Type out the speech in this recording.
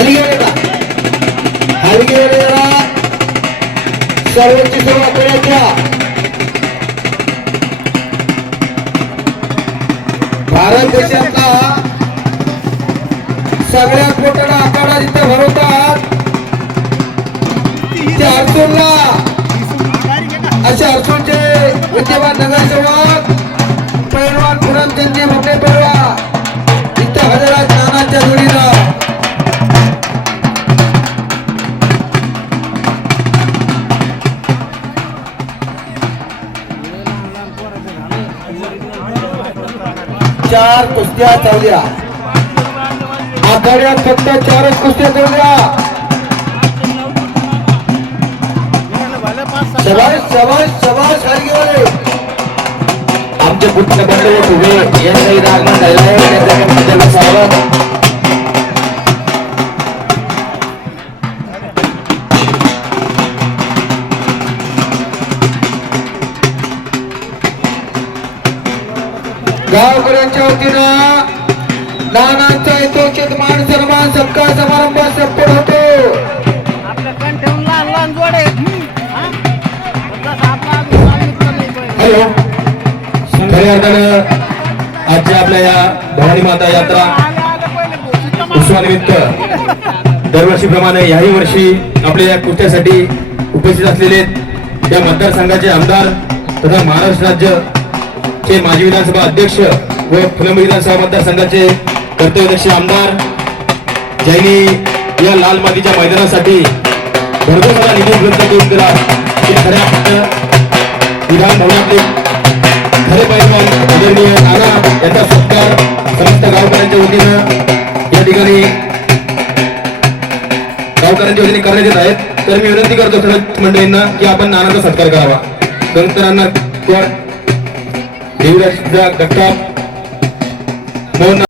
हलगेवेला हलगेवेला सर्वोच्च सेवा पुण्याच्या भारत देशातला सगळ्यात मोठा आकारा जिथे भरवतात त्या अडचणला अशा अडचणचे विद्यमान नगरसेवक चार कुस्त्या चालल्या आघाड्यात फक्त चारच कुस्त्या चालल्या शबाश शबाश शबाश हरगेवाले. आमचे पुत्र बंडू उभे यांचं इथं गावकऱ्यांच्या वतीनं नानांचा यथोचित मान सन्मान सत्कार समारंभ संपन्न होतो. खऱ्या अर्थानं आजच्या आपल्या या भवानी माता यात्रा. उत्सवानिमित्त दरवर्षीप्रमाणे याही वर्षी आपल्या या कुस्त्यासाठी उपस्थित असलेले या मतदारसंघाचे आमदार तथा महाराष्ट्र राज्य ते माजी विधानसभा अध्यक्ष व फुलंब विधानसभा मतदारसंघाचे कर्तव्यदक्ष आमदार ज्यांनी या लाल मातीच्या मैदानासाठी भरघोस निधी उपलब्ध करून दिला. ते खऱ्या विधानभवनातले खरे पैलवान आदरणीय नाना यांचा सत्कार समस्त गावकऱ्यांच्या वतीनं या ठिकाणी गावकऱ्यांच्या वतीने करण्यात येत आहेत. तर मी विनंती करतो खरंच मंडळींना की आपण नानाचा सत्कार करावा. गंगतरांना Libra, Sudá, Catap.